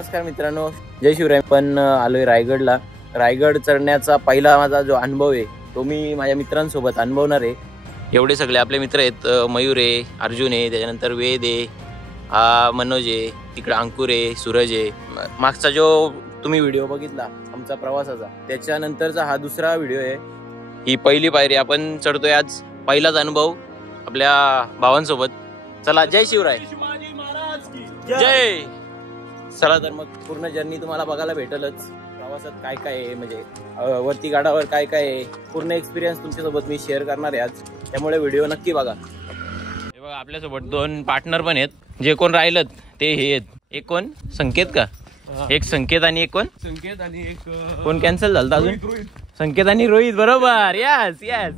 नमस्कार मित्रांनो, जय शिवराय. पण आलोय रायगडला. रायगड चढण्याचा पहिला माझा जो अनुभव आहे तो मी माझ्या मित्रांसोबत अनुभवणार आहे. एवढे सगळे आपले मित्र आहेत. मयूर आहे, अर्जुन आहे, त्याच्यानंतर वेद आहे, मनोज आहे, तिकडे अंकुर आहे, सूरज आहे. मागचा जो तुम्ही व्हिडिओ बघितला आमचा प्रवासाचा, त्याच्यानंतरचा हा दुसरा व्हिडिओ आहे. ही पहिली पायरी आपण चढतोय आज. पहिलाच अनुभव आपल्या भावांसोबत. चला, जय शिवराय. जय. चला तर मग पूर्ण जर्नी तुम्हाला बघायला भेटलच. प्रवासात काय काय आहे, म्हणजे वरती गाडावर काय काय आहे, पूर्ण एक्सपिरियन्स तुमच्यासोबत मी शेअर करणार आहे आज. त्यामुळे व्हिडिओ नक्की बघा. हे बघा, आपल्यासोबत दोन पार्टनर पण आहेत. जे कोण राहिलं ते हे आहेत. एक कोण संकेत का, एक संकेत आणि एक कोण संकेत आणि एक कोण कॅन्सल झालं अजून. संकेत आणि रोहित. बरोबर. Yes yes.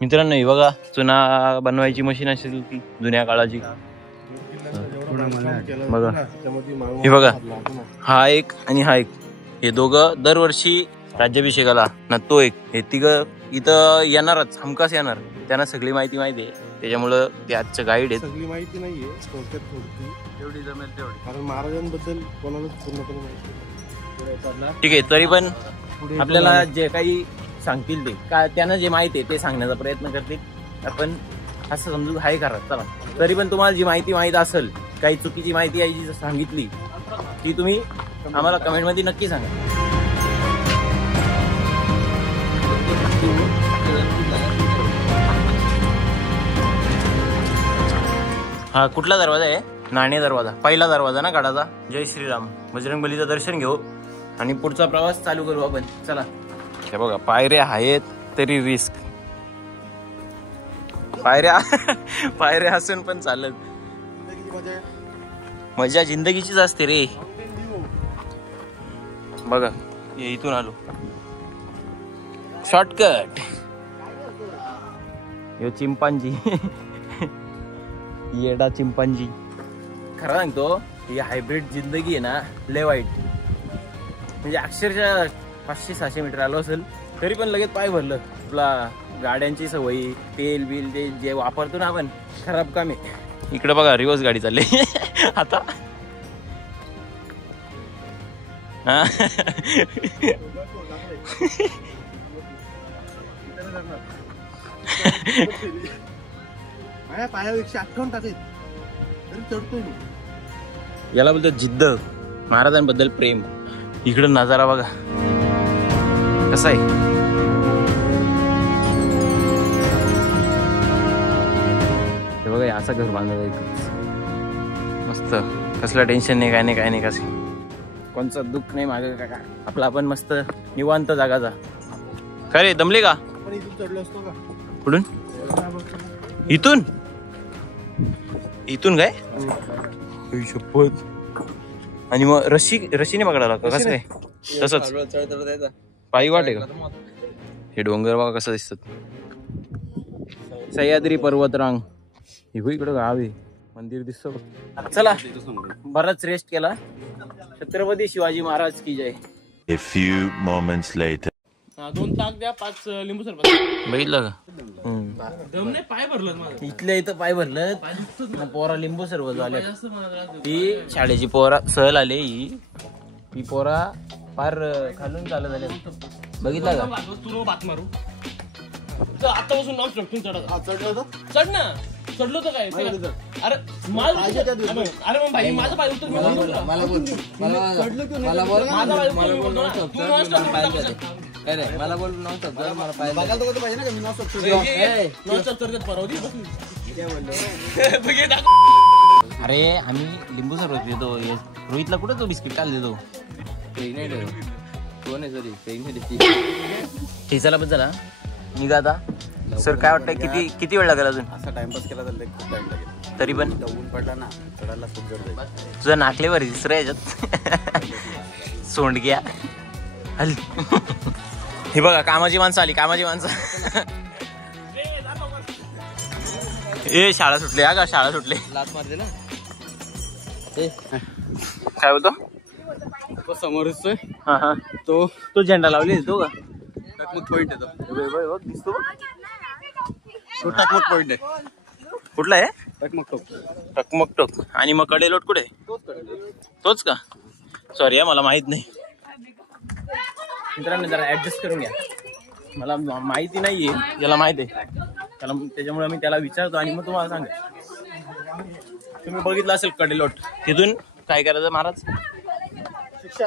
मित्रांनो, ही बघा चुना बनवायची मशीन असेल ती जुन्या काळाची. बघा, हे बघा, हा एक आणि हा एक. हे दोघं दरवर्षी राज्याभिषेकाला ना तो एक, हे तिघं इथं येणारच, हमखास येणार. त्यांना सगळी माहिती आहे, त्याच्यामुळं ते आजचं गाईड आहेत. सगळी माहिती नाहीये, थोडक्यात थोडी जेवढी जमेल तेवढी, कारण महाराजांबद्दल कोणालाच पूर्णपणे माहिती. ठीक आहे, तरी पण आपल्याला जे काही सांगतील ते का त्यांना जे माहिती आहे ते सांगण्याचा प्रयत्न करतील. आपण असं समजू हाय करा. चला, तरी पण तुम्हाला जी माहिती माहीत असेल, काही चुकीची माहिती आहे जी सांगितली ती तुम्ही आम्हाला कमेंटमध्ये नक्की सांगा. हा कुठला दरवाजा आहे? नाणे दरवाजा, पहिला दरवाजा ना गडाचा. जय श्रीराम. बजरंगबलीचं दर्शन घेऊ आणि पुढचा प्रवास चालू करू आपण. चला. हे बघा, पायऱ्या आहेत तरी रिस्क. पायऱ्या असून पण चालत. मजा जिंदगीचीच असते रे. बघा, हे इथून आलो शॉर्टकट. यो चिंपांजी. येडा चिंपांजी. खरं सांगतो, ही हायब्रिड जिंदगी आहे ना, लय वाईट. म्हणजे अक्षरशः 500-600 मीटर आलो असेल तरी पण लगेच पाय भरलं. आपला गाड्यांची सवयी, तेल बिल ते जे वापरतो ना आपण, खराब काम आहे. इकडे बघा, रिवर्स गाडी चालली आता. पायापेक्षा 58 टाकेल तरी चढतोय. याला बोलतात जिद्द, महाराजांबद्दल प्रेम. इकडं नजारा बघा कसा आहे. हे बघा, असं घर बांधलं मस्त. कसलं टेन्शन नाही, काय नाही, काय नाही. कसं कोणचं दुःख नाही मागे का. आपला आपण मस्त निवांत जागाचा. काय रे, दमले का? आपण इथून चढलो असतो का? कुठून? इथून इथून काय शपथ. आणि मग रशीने पकडायला का कसं काय? तसंच पायी वाट आहे का? हे डोंगर बघा कसं दिसतात. सह्याद्री पर्वतरांग. हे इकडं गाव आहे, मंदिर दिसतं. चला, बराच रेस्ट केला. छत्रपती शिवाजी महाराज की जय. A few moments later. 2 ताक द्या, 5 लिंबू सरबत. बघितलं का? दम नाही, पाय भरलं माझं. इथल्या इथं पाय भरलं. पोरा लिंबू सरबत झाले. ही शाळेची पोरा सहल आले. ही पोरा फार खालून चालत झाले. बघितलं का? तू बात मारू आता बसून नाव चढून चढ ना. चढलो तर काय? अरे मग भाई, माझा पाय उतर. मला बोल नव्हतं. अरे आम्ही लिंबू सरबत देतो. रोहितला कुठं तो बिस्किट काल देतो. कोण आहे सॉरी, ठेचाला पण झाला. निघा आता. सर काय वाटतंय, किती वेळ लागेल अजून? असा टाइमपास केला तर खूप टाइम लागेल. तरी पण ऊन पडला ना, चढायला खूप जड जाईल. तुझं नाकलेवर दुसरं याच्यात सोंड घ्या. हल. हे बघा, कामाची माणसं आली. कामाची माणसं. ए शाळा सुटली. हा का, शाळा सुटली. लात मारते ना. काय बोलतो? समोर दिसतोय हा हा तो झेंडा लावले तो का टकमक पॉइंट आहे दिसतो बघ. तो टकमक पॉइंट आहे. कुठला आहे टकमक टोक. टकमक टोक. आणि मग कडेलोट कुठे तोच का सॉरी मला माहित नाही मित्रांनो जरा ऍडजस्ट करून घ्या मला माहिती नाहीये ज्याला माहित आहे त्याला त्याच्यामुळे मी त्याला विचारतो आणि मग तुम्हाला सांगा. तुम्ही बघितलं असेल कडेलोट तिथून काय करायचं महाराज शिक्षा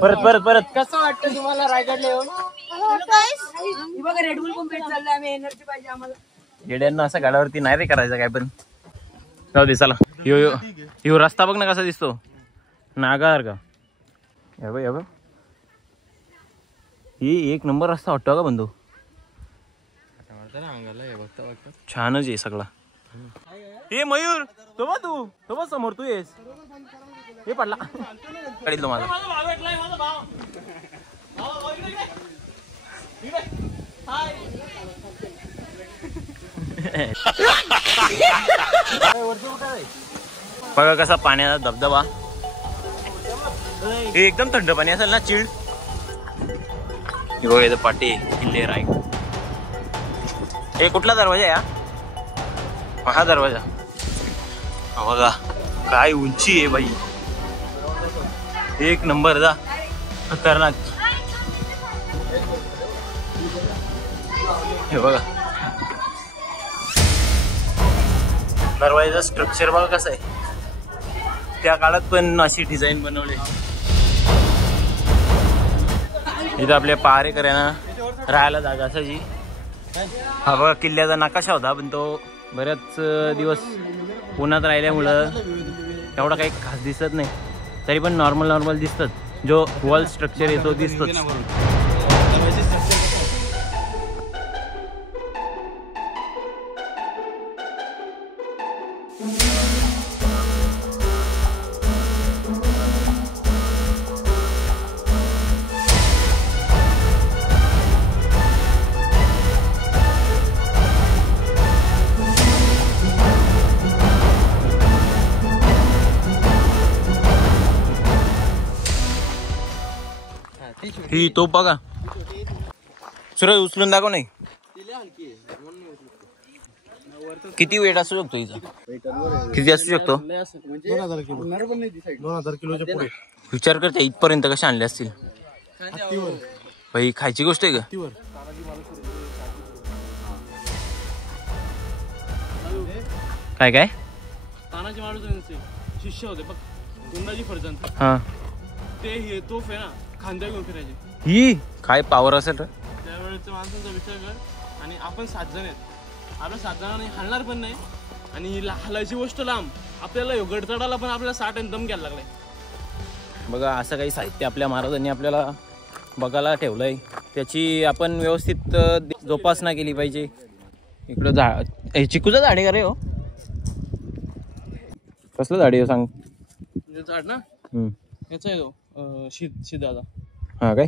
परत परत परत कसं वाटतं तुम्हाला रायगडला येऊन? बघा रेडबुल पण भेट चाललंय आम्ही एनर्जी पाहिजे आम्हाला. येड्यांना असं गाड्यावरती नाही रे करायचं काय पण जाऊ दे चला. यो यो यो रस्ता बघ ना कसा दिसतो नागार का हे बघ ही एक नंबर रस्ता वाटतो का बंधू छानच आहे सगळा. हे मयूर तो बघ तो बघ समोर तू येस हे पडला काढितलं माझा बघा कसा पाण्याचा धबधबा हे एकदम थंड पाणी असेल ना चिल्ड. बघा इथं पाटी किल्ले रायगड. हे कुठला दरवाजा या हा दरवाजा बघा काय उंची आहे बाई एक नंबर जा खतरनाक. हे बघा दरवाजाचं स्ट्रक्चर बघा कसं आहे त्या काळात पण अशी डिझाईन बनवली. इथं आपल्या पहारेकऱ्यांना राहायला जागा असायची. हा बघा किल्ल्याचा नकाशा होता पण तो बऱ्याच दिवस उन्हात राहिल्यामुळं एवढा काही खास दिसत नाही तरी पण नॉर्मल दिसतात जो वॉल स्ट्रक्चर आहे तो दिसतोच. ही तो बघा सूरज उचलून दाखव नाही किती वेट असू शकतो हिचा किती असू शकतो 2000 किलोच्या पुढे. विचार करते इथपर्यंत कशा आणले असतील भाई खायची गोष्ट आहे का. काय काय तानाजी महाराजांचे शिष्य होते बघ गुंडाजी फर्जंद हा ते तोफ आहे ना खांद्या घेऊन फिरायचे. ही काय पावर असेल रे त्यावेळेच्या माणसांचा विचार कर आणि आपण 7 जण आहेत आपल्या 7 जणांनी हलणार पण नाही आणि हलायची गोष्ट लांब आपल्याला गड चढायला पण आपल्याला 60 दम घ्यायला लागलाय. बघा असं काही साहित्य आपल्या महाराजांनी आपल्याला बघायला ठेवलंय त्याची आपण व्यवस्थित जोपासना केली पाहिजे. इकडं झाड चिकूचं झाड आहे का रे हो कसलं झाड आहे सांग. झाड ना याचा आहे तो शिदाचा. हा काय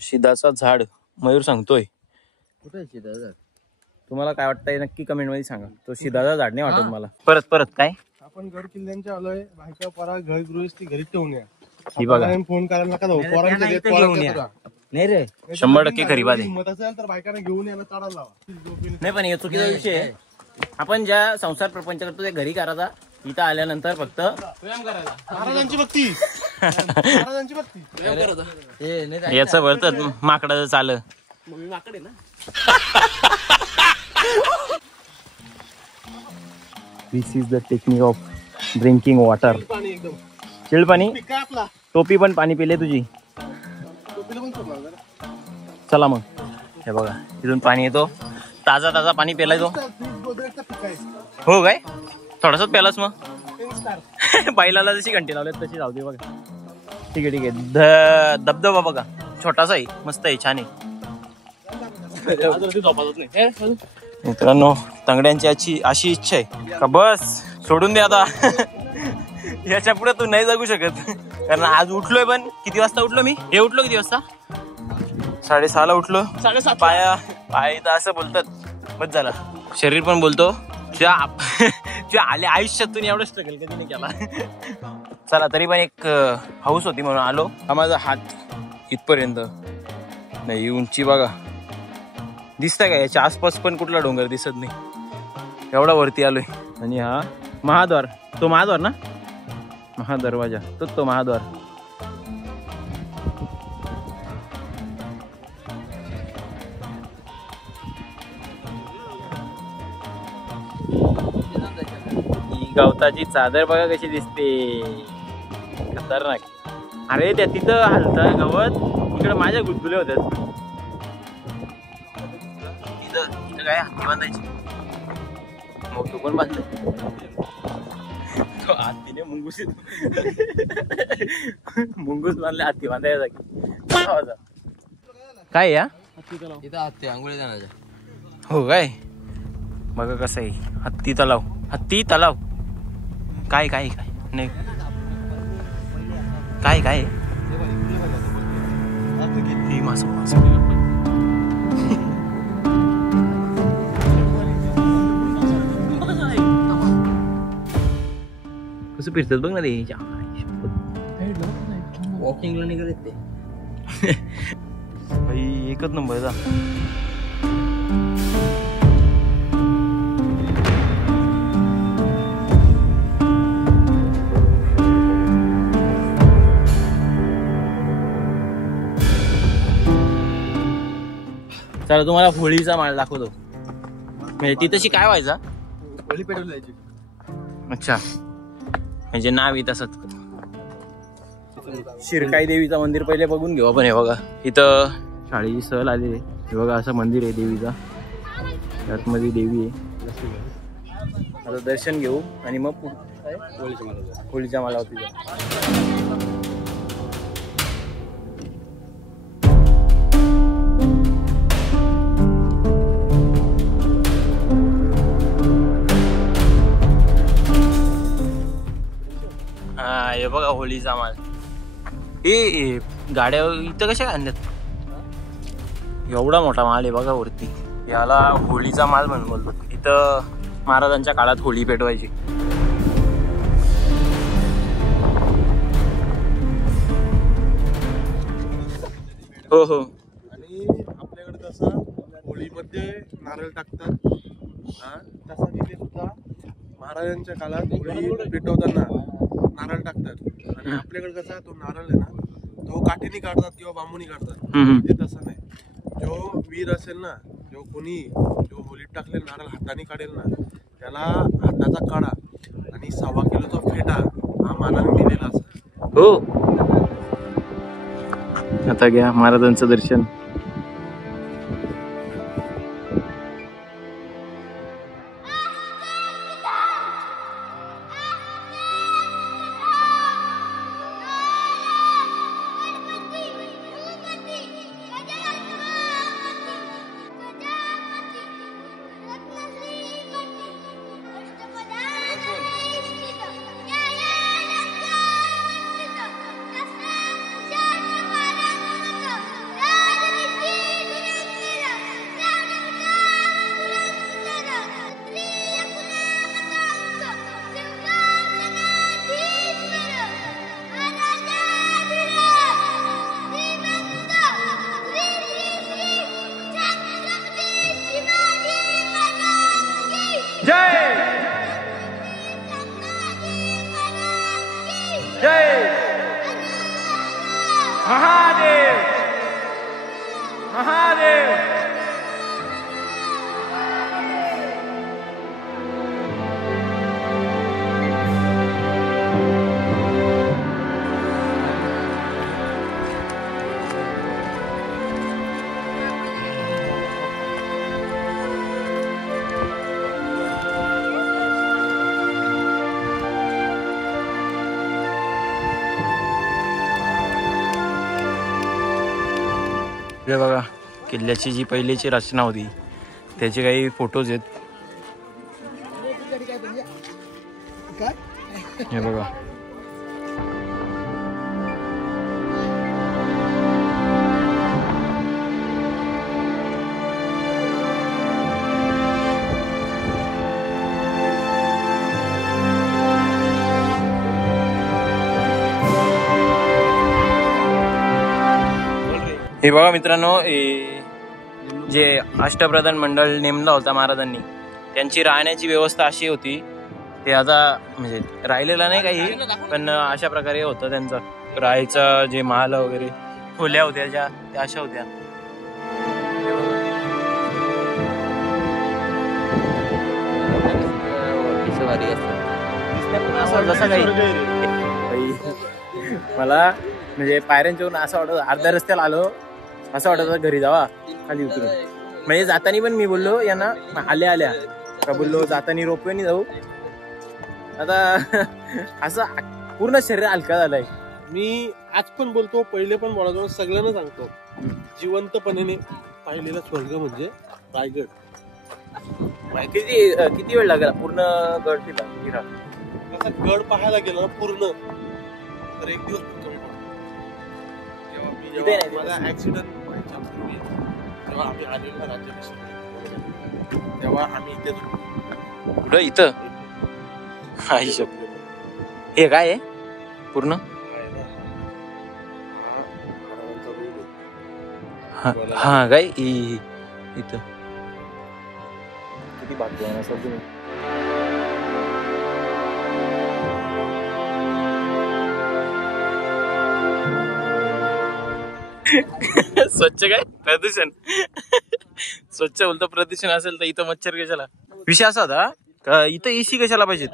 शिदाचा झाड मयूर सांगतोय कुठे शिदाचा झाड तुम्हाला काय वाटतंय नक्की कमेंट मध्ये सांगा. तो शिदाचा झाड नाही वाटत मला. परत काय आपण गड किल्ल्यांच्या आलोय बायका परा घर गृहस्थी घरी ठेवून या. ही बघा फोन करायला नका जाऊ नाही रे 100% खरी बात आहे. हिंमत असेल तर बायकांना घेऊन यायला चढायला लावा. नाही पण हे चुकीचा विषय आहे. आपण ज्या संसार प्रपंच करतो ते घरी करायचा इथं आल्यानंतर फक्त व्यायाम करायला महाराजांची भक्ती महाराजांची भक्ती व्यायाम करायचा. याचं वरत माकडाचं चाल मग मी माकडे ना. This is the technique of drinking water. पाणी एकदम चिल्ड पाणी काय आपला टोपी पण पाणी पिले तुझी. टोपीला पण सोडणार जरा. चला मग हे बघा इथून पाणी येतो ताजा पाणी पेलाय तो. गोदरेजचा पिका आहे. हो काय थोडासाच पेलास मग Ten star. बैलाला जशी घंटी लावल्यात तशी जाऊ दे बघा. ठीक आहे धबधबा बघा छोटासा आहे मस्त आहे छान आहे. मित्रांनो तांगड्यांची अशी इच्छा आहे का बस सोडून दे आता याच्या पुढे तू नाही जगू शकत. कारण आज उठलोय पण किती वाजता उठलो मी हे उठलो किती वाजता 6:30 उठलो. 7:30 पाय तर असं बोलतात बस झाला शरीर पण बोलतो तुझ्या आल्या आयुष्यातून एवढं स्ट्रगल कधी नाही केला. चला तरी पण एक हाऊस होती म्हणून आलो. हा माझा हात इथपर्यंत नाही, उंची बघा दिसतंय का? याच्या आसपास पण कुठला डोंगर दिसत नाही, एवढा वरती आलोय. आणि हा महाद्वार, तो महाद्वार ना, महादरवाजा तो महाद्वार. ही गवताची चादर बघा कशी दिसते, खतरनाक. अरे त्या तिथं हलतं गवत, इकडे माझ्या गुदगुले होत्यात. इथं काय हत्ती बांधायची, मग तू पण बांधलं तो हत्तीने मुंगूस मुंगूस बांधले हत्ती बांधायचा जागी. काय या इथं हत्ती आंघोळी जाण्याच्या. हो काय, बघा कसं आहे हत्ती तलाव. हत्ती तलाव काय काय काय नाही काय काय कसं फिरतात बघ ना रे. वॉकिंगला निघाले ते भाई, एकच नंबर जा. चला तुम्हाला होळीचा माळ दाखवतो. म्हणजे ती तशी काय व्हायचा, होळी पेटवली जायची. अच्छा, म्हणजे नाव येत असत. शिरकाई देवीचं मंदिर पहिले बघून घेऊ आपण. हे बघा इथं शाळेची सहल आली आहे. हे बघा असं मंदिर आहे देवीचा, त्यातमध्ये देवी आहे. आता दर्शन घेऊ आणि मग होळीच्या मालावरती जाऊ. हा हे बघा होळीचा माल. हे गाड्या इथं कशा आणल्यात, एवढा मोठा माल आहे बघा वरती. याला होळीचा माल म्हणून बोलतात. इथं महाराजांच्या काळात होळी पेटवायची. हो हो. आणि आपल्याकडे कसं होळीमध्ये नारळ टाकतात, तसा तिथे सुद्धा महाराजांच्या काळात होळी पेटवताना नारळ टाकतात. आणि आपल्याकडे कसा तो नारळ आहे ना, तो काठीने काढतात किंवा बांबूनी काढतात. ते तसं नाही. जो वीर असेल ना, जो होळीत टाकलेला नारळ हाताने काढेल ना, त्याला हाताचा काढा आणि 1.25 किलोचा फेटा हा मानाने दिलेला असतो. हो. आता घ्या महाराजांचं दर्शन. महादेव महादेव. हे बघा किल्ल्याची जी पहिलीची रचना होती त्याचे काही फोटोज आहेत. हे बघा हे बघा मित्रांनो, जे अष्टप्रधान मंडळ नेमला होता महाराजांनी, त्यांची राहण्याची व्यवस्था अशी होती. ते आता म्हणजे राहिलेला नाही काही, पण अशा प्रकारे होतं त्यांचं राहायचं. जे महाल वगैरे खोल्या होत्या ज्या, त्या अशा होत्या. जसं काही मला म्हणजे पायऱ्यांच्यावरून असं वाटत, अर्ध्या रस्त्याला आलो असं वाटत घरी जावा खाली उतरून. म्हणजे जातानी पण मी बोललो यांना, आल्या का बोललो जातानी रोपवेनी जाऊ. आता असं पूर्ण शरीर हलका झालंय. मी आज पण बोलतो, पहिले पण बोलायचो, सगळ्यांना सांगतो, जिवंतपणे पाहिलेला स्वर्ग म्हणजे रायगड. किती वेळ लागला पूर्ण गड फिरा? कसा गड पाहायला गेला ना पूर्ण, तर एक दिवस कमी पडतो. जेव्हा माझा ऍक्सिडेंट व्हायच्या पूर्वी जेव्हा आम्ही आलेलो राज्याभिषेक, तेव्हा आम्ही इथेच होतो. कुठं? इथं? हे काय आहे पूर्ण? हा काय इथं किती बाकी आहे ना तुम्ही. स्वच्छ काय प्रदूषण? स्वच्छ बोलतो, प्रदूषण असेल तर इथं मच्छर कशाला? विषय असा होता का इथं एसी कशाला पाहिजेत?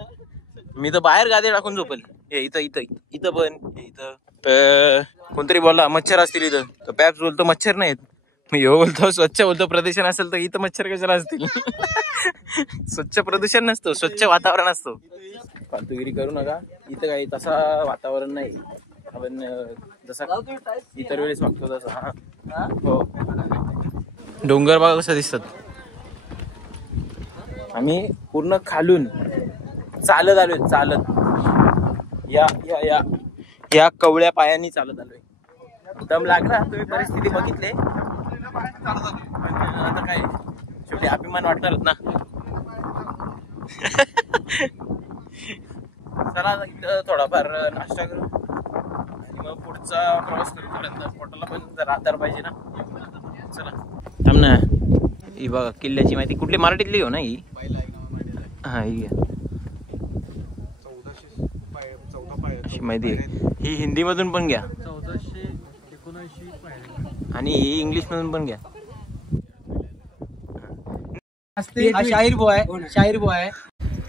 मी तर बाहेर गादी टाकून झोपेल. हे इथं पण तर कोणतरी बोलला मच्छर असतील इथं, तर पॅप्स बोलतो मच्छर नाहीत. मी हो बोलतो स्वच्छ बोलतो, प्रदूषण असेल तर इथं मच्छर कशाला असतील? स्वच्छ प्रदूषण नसतं, स्वच्छ वातावरण असतं. फालतूगिरी करू नका. इथं काही तसा वातावरण नाही. आपण जसा इतर वेळेस वागतो तसा. हा हो. डोंगर बघा कसं दिसतात. आम्ही पूर्ण खालून चालत आलोय, चालत या या या या कवळ्या पायांनी चालत आलोय. दम लागला. तुम्ही परिस्थिती बघितले. आता काय शेवटी अभिमान वाटणारच ना. चला इथं थोडाफार नाश्ता करू आणि मग पुढचा प्रवास करू. पोटाला पण जरा आधार पाहिजे ना. चला थांब ना. ही बघा किल्ल्याची माहिती कुठली मराठीतली घेऊ ना ही. हा ही घ्या. अशी माहिती आहे. ही हिंदी मधून पण घ्या आणि ही इंग्लिश मधून पण घ्या. शाहीर बो आहे.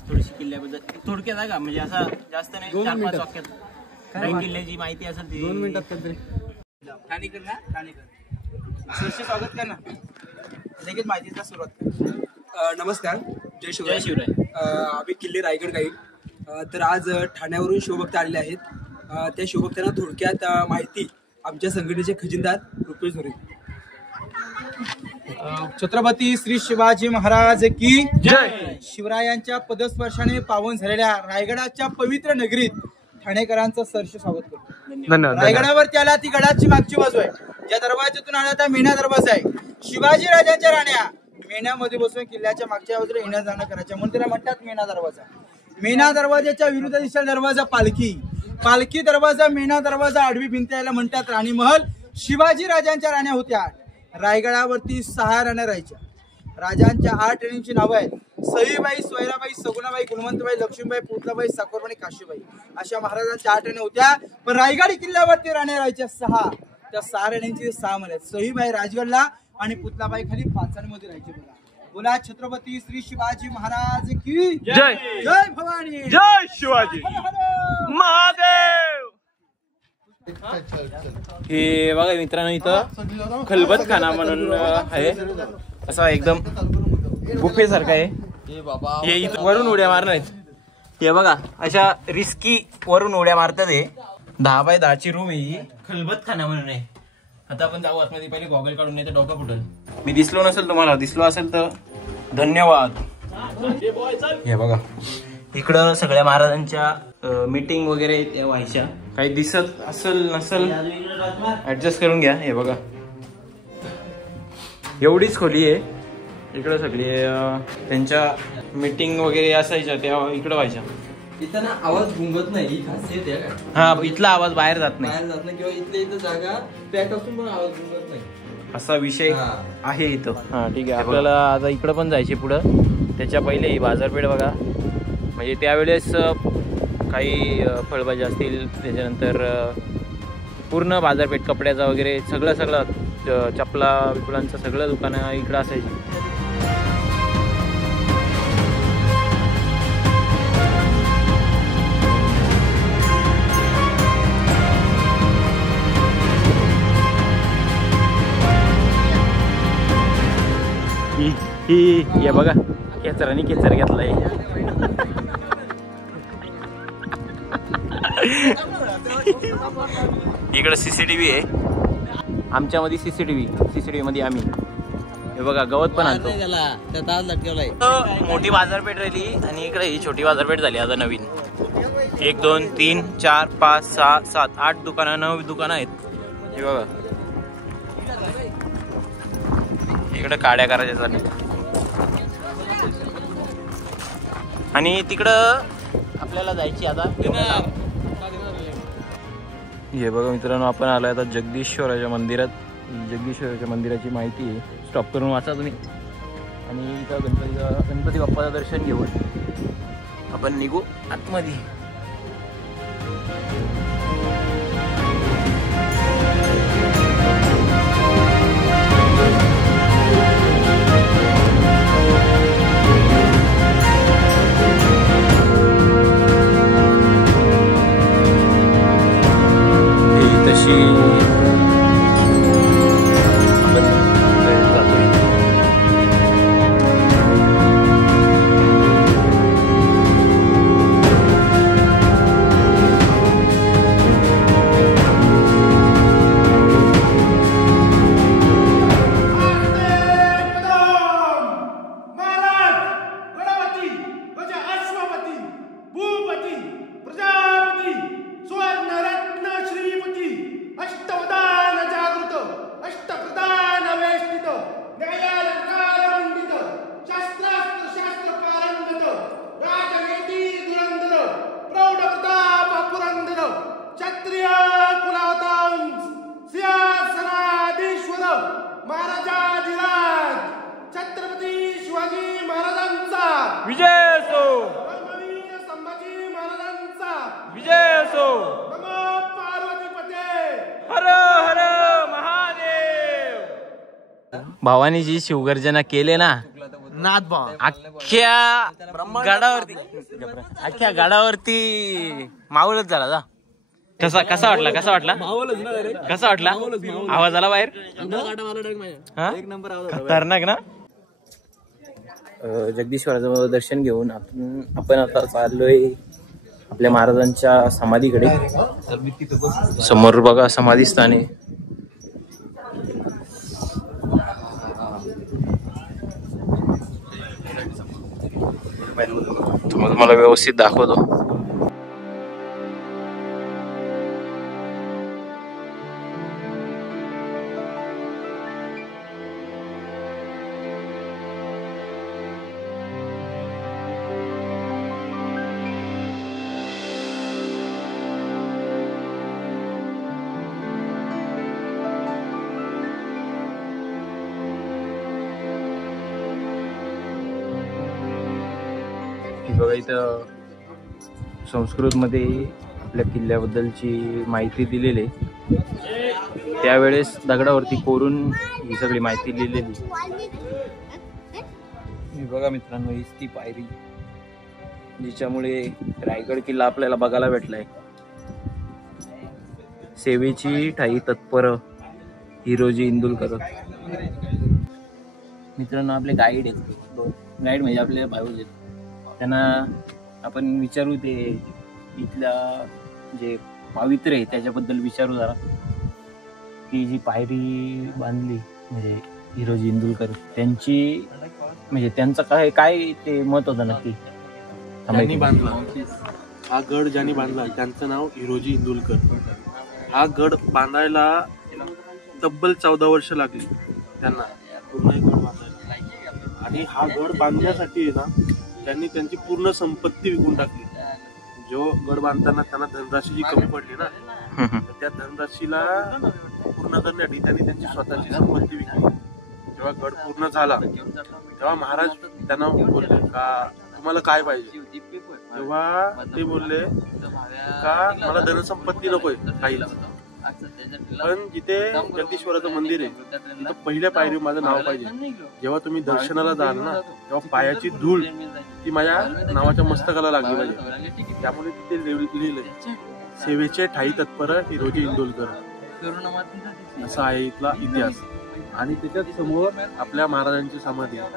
थोडीशी किल्ल्याबद्दल थोडक्यात आहे का, म्हणजे असा जास्त नाही, 4-5 वाक्यात काही किल्ल्याची माहिती असेल ती 2 मिनिटात ठाणेकर ना, सरसे स्वागत कर ना, लगेच माहितीचा सुरुवात कर. नमस्कार, जय शिवराय. आम्ही किल्ले रायगड गाईड. तर आज ठाण्यावरून शिवभक्त आलेले आहेत. त्या शिवभक्तांना थोडक्यात माहिती आमच्या संघटनेचे खजिनदार रुपेश धोरे. छत्रपती श्री शिवाजी महाराज की जय. शिवरायांच्या पदस्पर्शाने पावन झालेल्या रायगडाच्या पवित्र नगरीत ठाणेकरांचं सहर्ष स्वागत करतो. रायगडावरती आला ती गडाची मागची बाजू आहे. ज्या दरवाज्यातून आला त्या मेणा दरवाजा आहे. शिवाजी राजांच्या राण्या मेण्यामध्ये बसून किल्ल्याच्या मागच्या बाजूला येण्या जाणं करायच्या म्हणून त्याला म्हणतात मेणा दरवाजा. मेणा दरवाजाच्या विरुद्ध दिशेला दरवाजा पालखी दरवाजा, मेणा दरवाजा, आडवी भिंत याला म्हणतात राणी महल. शिवाजी राजांच्या राण्या होत्या. रायगडावरती 6 राण्या राहायच्या. राजांच्या 8 राणींची नावं आहेत. सईबाई, सोयराबाई, सगुणाबाई, गुणवंतबाई, लक्ष्मीबाई, पुतलाबाई, साकोरबाई, काशीबाई अशा महाराजांच्या 8 राण्या होत्या. पण रायगड किल्ल्यावरती राण्या राहायच्या 6. त्या 6 राण्यांची 6 म्हण आहेत. सईबाई राजगडला आणि पुतलाबाई खाली पाचांमध्ये राहायचे. बोला छत्रपती श्री शिवाजी महाराज की जय. जय भवानी, जय शिवाजी महादेव. हे बघा मित्रांनो, इथं खलबत खाना म्हणून आहे. असा एकदम गुफेसारखा आहे. हे इथं वरून उड्या मारणार आहेत. हे बघा अशा रिस्की वरून उड्या मारतात. हे 10 बाय 10 रूम आहे. ही खलबत खाना म्हणून आहे. आता आपण जाऊ आतमध्ये. पहिले गॉगल काढून नाही तर डोकं फुटल. मी दिसलो नसेल तुम्हाला, दिसलो असेल तर धन्यवाद. हे बघा इकडं सगळ्या महाराजांच्या मीटिंग वगैरे त्या व्हायच्या. काही दिसत असेल नसेल ऍडजस्ट करून घ्या. हे बघा एवढीच खोली आहे. इकडं सगळी त्यांच्या मीटिंग वगैरे असायच्या त्या इकडं व्हायच्या. इथं ना आवाज घुमत नाही, ही खासियत आहे. हा, इथला आवाज बाहेर जात नाही. किंवा इथल्या इथं जागा पॅक असून पण आवाज घुमत नाही. असा विषय आहे इथं. हा ठीक आहे, आपल्याला आता इकडं पण जायचे पुढं. त्याच्या पहिले ही बाजारपेठ बघा. म्हणजे त्यावेळेस काही फळभाज्या असतील, त्याच्यानंतर पूर्ण बाजारपेठ कपड्याचा वगैरे सगळं चपला विपुलांचं सगळं दुकानं इकडं असायची. ही बघा, केचराने केचर घेतलाय. इकडे सीसीटीव्ही आहे. आमच्यामध्ये सीसीटीव्ही मध्ये आम्ही हे बघा गवत पण आणतो. मोठी बाजारपेठ राहिली आणि इकडे ही छोटी बाजारपेठ झाली आता नवीन. 1 2 3 4 5 6 7 8 दुकानं 9 दुकानं आहेत. हे बघा इकडे काड्या करायच्या चालू. आणि तिकडं आपल्याला जायची आता. हे बघा मित्रांनो, आपण आलोय आता जगदीश्वराच्या मंदिरात. जगदीश्वराच्या मंदिराची माहिती आहे, स्टॉप करून वाचा तुम्ही. आणि इथं गणपती बाप्पाचं दर्शन घेऊन आपण निघू आतमध्ये. भावानीची शिवगर्जना केले ना अख्ख्या गडावरती माऊलच झाला जा. कसा वाटला आवाज आला बाहेर. खतरनाक ना. जगदीश्वराचं दर्शन घेऊन आपण आता चाललोय आपल्या महाराजांच्या समाधीकडे. समोर बघा समाधी स्थान आहे. तुम्हाला व्यवस्थित दाखवतो. बघा इथं संस्कृतमध्ये आपल्या किल्ल्याबद्दलची माहिती दिलेली आहे. त्यावेळेस दगडावरती कोरून ही सगळी माहिती लिहिलेली. बघा मित्रांनो, हीच ती पायरी जिच्यामुळे रायगड किल्ला आपल्याला बघायला भेटलाय. सेवेची ठाई तत्पर हिरोजी इंदुलकर. मित्रांनो, आपले गाईड आहेत. गाईड म्हणजे आपले भाऊ आहेत. त्यांना आपण विचारू ते इथल्या जे पावित्र्य आहे त्याच्याबद्दल विचारू जरा. ती जी पायरी बांधली म्हणजे हिरोजी इंदुलकर त्यांची म्हणजे त्यांचं काय ते मत होतं नक्की. ज्यांनी बांधला हा गड, ज्यांनी बांधला त्यांचं नाव हिरोजी इंदुलकर. हा गड बांधायला तब्बल 14 वर्ष लागली त्यांना पूर्ण गड बांधायला. आणि हा गड बांधण्यासाठी ना त्यांनी त्यांची पूर्ण संपत्ती विकून टाकली. जो गड बांधताना त्यांना धनराशी जी कमी पडली ना, त्या धनराशीला पूर्ण करण्यासाठी त्यांनी त्यांची स्वतःची संपत्ती विकली. जेव्हा गड पूर्ण झाला तेव्हा महाराज त्यांना बोलले का तुम्हाला काय पाहिजे. तेव्हा ते बोलले का मला धनसंपत्ती नकोय काही, पण जिथे जगदीश्वराचं मंदिर आहे तिथं पहिल्या पायरी माझं नाव पाहिजे. जेव्हा तुम्ही दर्शनाला जाल ना तेव्हा पायाची धूळ ती माझ्या नावाच्या मस्तकाला लागली पाहिजे. त्यामुळे तिथे लिहिलंय सेवेचे ठाई तत्पर हिरोजी इंदोलकर, असा आहे इथला इतिहास. आणि त्याच्यात समोर आपल्या महाराजांची समाधी आहे.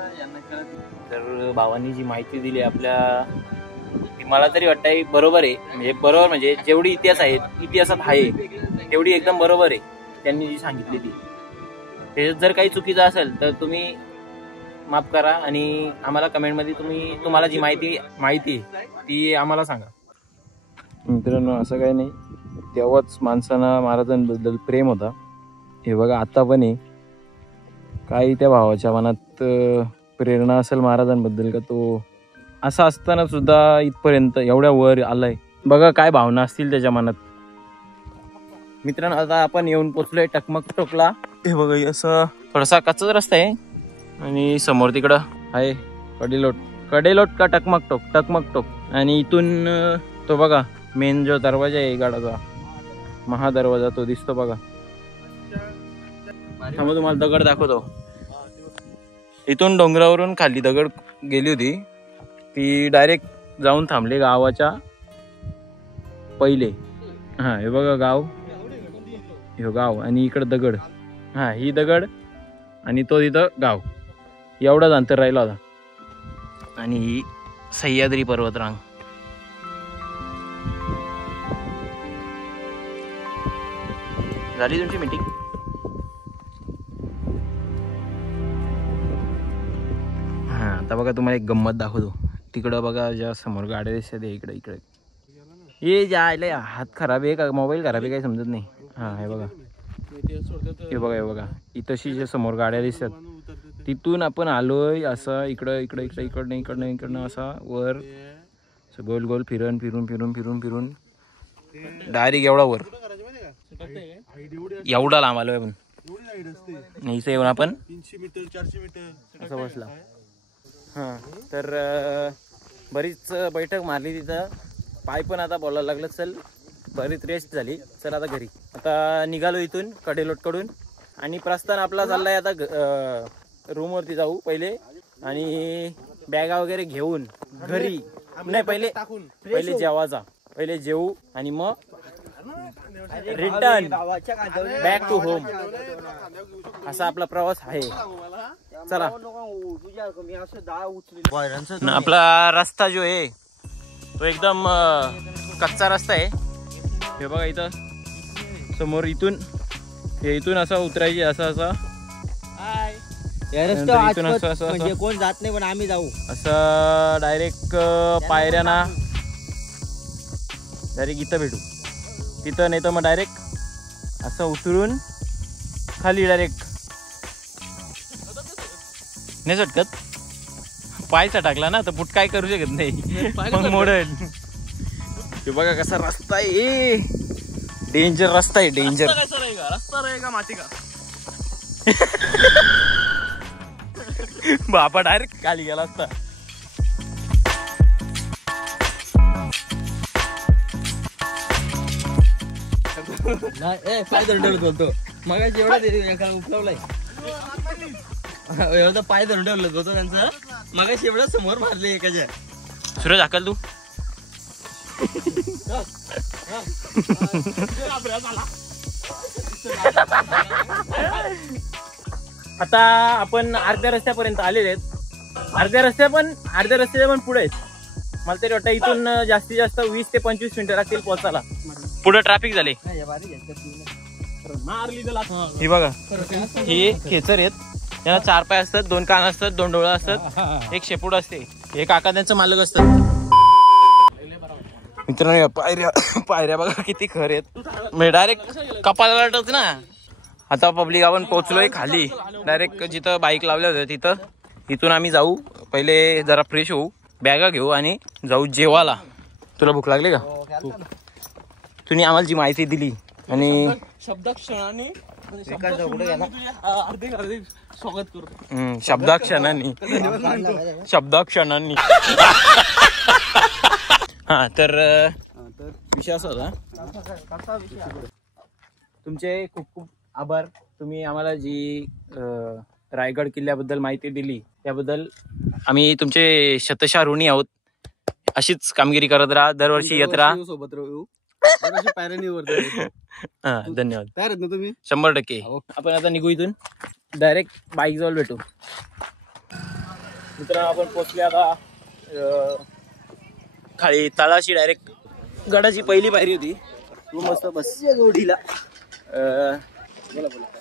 तर भावांनी जी माहिती दिली आपल्या, ती मला तरी वाटतंय बरोबर आहे. म्हणजे बरोबर म्हणजे जेवढी इतिहास आहेत इतिहासात आहे तेवढी एकदम बरोबर आहे त्यांनी जी सांगितली ती. त्याच्यात जर काही चुकीचं असेल तर तुम्ही माफ करा आणि आम्हाला कमेंटमध्ये तुम्हाला जी माहिती ती आम्हाला सांगा. मित्रांनो असं काही नाही, तेव्हाच माणसांना महाराजांबद्दल प्रेम होता. हे बघा आता पण आहे. काही त्या भावाच्या मनात प्रेरणा असेल महाराजांबद्दल का तो असा असताना सुद्धा इथपर्यंत एवढ्या वर आलाय. बघा काय भावना असतील त्याच्या मनात. मित्रांनो आता आपण येऊन पोचलोय टकमक टोकला. हे बघा असं थोडासा कच्चाच रस्ता आहे आणि समोर तिकडं आहे कडेलोट का टकमक टोक. आणि इथून तो बघा मेन जो दरवाजा आहे गडाचा महादरवाजा तो दिसतो बघा. थांबा तुम्हाला दगड दाखवतो. इथून डोंगरावरून खाली दगड गेली होती ती डायरेक्ट जाऊन थांबले गावाच्या पहिले. हा हे बघा गाव, हे गाव आणि इकडं दगड. हा ही दगड आणि तो तिथं गाव. एवढाच अंतर राहिला होता. आणि ही सह्याद्री पर्वतरांग. झाली तुमची मीटिंग. हा आता बघा तुम्हाला एक गंमत दाखवतो. तिकडं बघा ज्या समोर गाड्या दिसतात इकडे ये जायला हात खराब आहे का मोबाईल खराब आहे काही समजत नाही. हा हे बघा इथशी ज्या समोर गाड्या दिसतात तिथून आपण आलोय असं इकडनं असा वर गोल गोल फिरून डायरेक्ट एवढा वर एवढा लांब आलोय आपण. इथं येऊन आपण 300 मीटर 400 मीटर असं बसला. हां तर बरीच बैठक मारली तिथं. पाय पण आता बोलायला लागलं. चल बरीच रेस्ट झाली. चल आता घरी. आता निघालो इथून कडेलोटकडून आणि प्रस्थान आपला चाललाय आता रूमवरती जाऊ पहिले आणि बॅगा वगैरे घेऊन घरी. नाही पहिले जेवायचा. पहिले जेवू आणि मग रिटर्न बॅक टू होम. असा आपला प्रवास आहे. चला. आपला रस्ता जो आहे तो एकदम कच्चा रस्ता आहे. हे बघा इथं समोर इथून असं उतरायची असं म्हणजे कोण जात नाही पण आम्ही जाऊ असं डायरेक्ट पायऱ्याना डायरेक्ट इथं भेटू. तिथं नाही तर मग डायरेक्ट असं उतरून खाली डायरेक्ट नाही झटकत. पायचा टाकला ना तर पुट काय करू शकत नाही मग मोडन. ते बघा कसा रस्ता आहे. डेंजर रस्ता आहे. डेंजर रस्ता रहेगा माती का. बापा डायरेक्ट खाली गेला असता. पाय धरून बोलतो मग एवढा उपलवलाय एवढा पाय धरून ठेवलं होतं त्यांचा. मग एवढा समोर मारले एकाच्या. सूरज हाकल तू. आता आपण अर्ध्या रस्त्यापर्यंत आलेले आहेत. अर्ध्या रस्त्याच्या पण पुढे आहेत. मला तरी वाटतं इथून जास्तीत जास्त 20 ते 25 मिनिटं लागतील पोहोचायला. पुढे ट्रॅफिक झाले. ही बघा हे खेचर आहेत. त्यांना 4 पाय असतात, 2 कान असतात, 2 डोळा असतात, 1 शेपूट असते. हे काका त्यांचं मालक असतात. मित्रांनो पायऱ्या बघा किती खर आहेत. म्हणजे डायरेक्ट कपाळालाच ना. आता पब्लिक आपण पोहोचलोय खाली. डायरेक्ट जिथं बाईक लावल्या होत्या तिथं. इथून आम्ही जाऊ. पहिले जरा फ्रेश होऊ, बॅगा घेऊ आणि जाऊ जेवायला. तुला भूक लागली का? तुम्ही आम्हाला जी माहिती दिली आणि स्वागत करतो. शब्दाक्षणांनी हा तर विषय असा होता. तुमचे खूप खूप आभार. तुम्ही आम्हाला जी रायगड किल्ल्याबद्दल माहिती दिली त्याबद्दल आम्ही तुमचे शतशः ऋणी आहोत. अशीच कामगिरी करत राहा, दरवर्षी येत राहा. सोबत राहू. हा धन्यवाद. तयार आहेत ना तुम्ही? 100%. आपण आता निघू इथून, डायरेक्ट बाईक जवळ भेटू. मित्रांनो आपण पोचले आता खाली तळाशी. डायरेक्ट गडाची पहिली पायरी होती. तू मस्त बस जोडीला.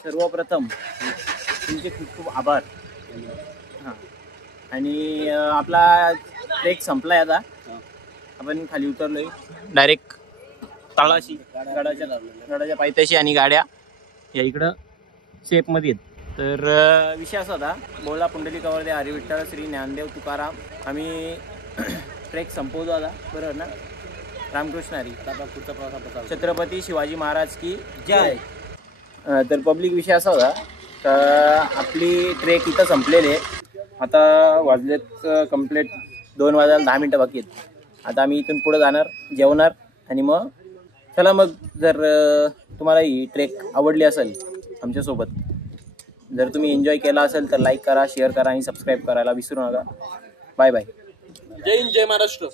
सर्वप्रथम तुमचे खूप खूप आभार. हां आणि आपला ट्रेक संपलाय आता. आपण खाली उतरलोय डायरेक्ट तळाशी, गडाच्या पायथ्याशी. आणि गाड्या या इकडं शेपमध्ये आहेत. तर विषय असा होता, बोला पुंडलिक कवर्दे हरी विठ्ठल श्री ज्ञानदेव तुकाराम. आम्ही ट्रेक संपवतो आता, बरोबर ना? रामकृष्ण हरी. छत्रपती शिवाजी महाराज की जय. तर पब्लिक विषय असा होता तर आपली ट्रेक इथं संपलेली आहे. आता वाजलेत कंप्लीट 2 वाजायला 10 मिनटं बाकी आहेत. आता आम्ही इथून पुढे जाणार, जेवणार आणि मग चला. मग जर तुम्हाला ही ट्रेक आवडली असेल आमच्यासोबत, जर तुम्ही एन्जॉय केला असेल तर लाईक करा, शेअर करा आणि सबस्क्राईब करायला विसरू नका. Bye bye. जय हिंद, जय महाराष्ट्र.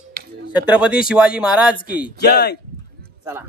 छत्रपती शिवाजी महाराज की जय. चला.